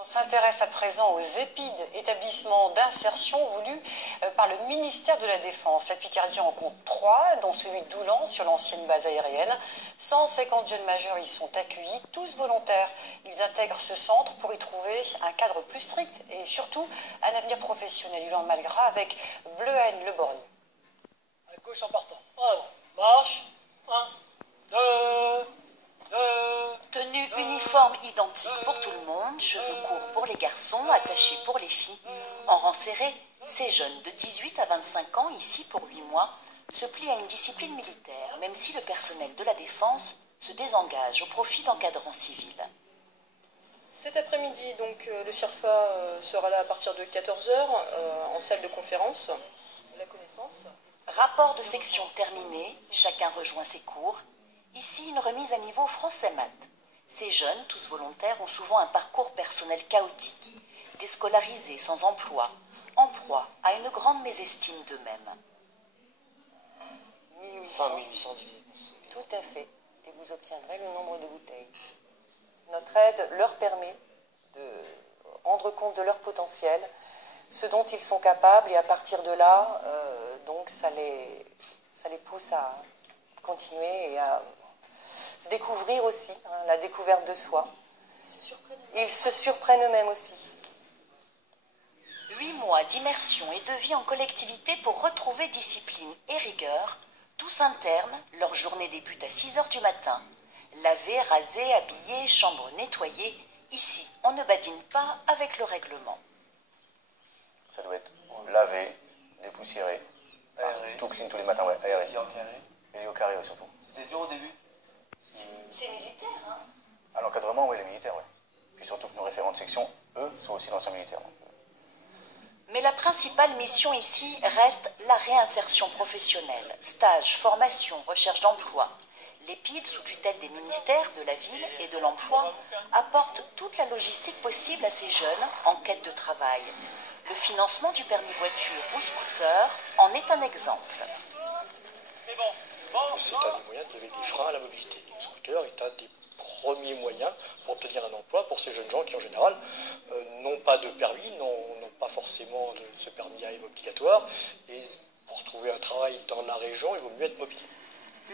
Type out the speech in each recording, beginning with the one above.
On s'intéresse à présent aux EPID, établissements d'insertion voulus par le ministère de la Défense. La Picardie en compte 3, dont celui de Doulan sur l'ancienne base aérienne. 150 jeunes majeurs y sont accueillis, tous volontaires. Ils intègrent ce centre pour y trouver un cadre plus strict et surtout un avenir professionnel. Yolande Malgras avec Bleuhen Le Borgne. À gauche en partant. Alors, marche. 1, 2, 2. Tenue uniforme identique pour tout le monde, cheveux courts pour les garçons, attachés pour les filles. En rang serré, ces jeunes de 18 à 25 ans, ici pour 8 mois, se plient à une discipline militaire, même si le personnel de la défense se désengage au profit d'encadrants civils. Cet après-midi, donc, le CIRFA sera là à partir de 14 h en salle de conférence. La connaissance. Rapport de section terminé, chacun rejoint ses cours. Ici, une remise à niveau français-maths. Ces jeunes, tous volontaires, ont souvent un parcours personnel chaotique, déscolarisés, sans emploi, en proie à une grande mésestime d'eux-mêmes. 1800 divisé. Tout à fait. Et vous obtiendrez le nombre de bouteilles. Notre aide leur permet de rendre compte de leur potentiel, ce dont ils sont capables, et à partir de là, donc ça les pousse à continuer et à se découvrir aussi, la découverte de soi. Ils se surprennent eux-mêmes aussi. 8 mois d'immersion et de vie en collectivité pour retrouver discipline et rigueur. Tous internes, leur journée débute à 6 h du matin. Laver, raser, habiller, chambre nettoyée. Ici, on ne badine pas avec le règlement. Ça doit être lavé, dépoussiéré, tout clean tous les matins, ouais, aéré. Et en carré. Et au carré, ouais, surtout. C'était dur au début. C'est militaire, hein? À l'encadrement, oui, les militaires, oui. Puis surtout que nos référents de section, eux, sont aussi d'anciens militaires. Mais la principale mission ici reste la réinsertion professionnelle. Stage, formation, recherche d'emploi. L'EPID, sous tutelle des ministères de la Ville et de l'Emploi, apporte toute la logistique possible à ces jeunes en quête de travail. Le financement du permis voiture ou scooter en est un exemple. C'est un des moyens de lever des freins à la mobilité. Le scooter est un des premiers moyens pour obtenir un emploi pour ces jeunes gens qui, en général, n'ont pas de permis, n'ont pas forcément ce permis A obligatoire. Et pour trouver un travail dans la région, il vaut mieux être mobile.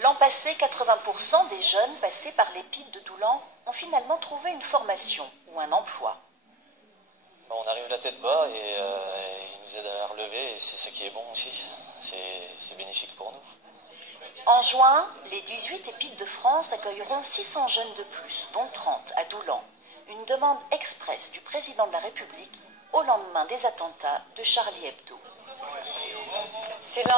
L'an passé, 80% des jeunes passés par l'EPID de Doulan ont finalement trouvé une formation ou un emploi. On arrive la tête bas et ils nous aident à la relever et c'est ce qui est bon aussi. C'est bénéfique pour nous. En juin, les 18 EPID de France accueilleront 600 jeunes de plus, dont 30 à Doulan. Une demande expresse du président de la République au lendemain des attentats de Charlie Hebdo. C'est l'un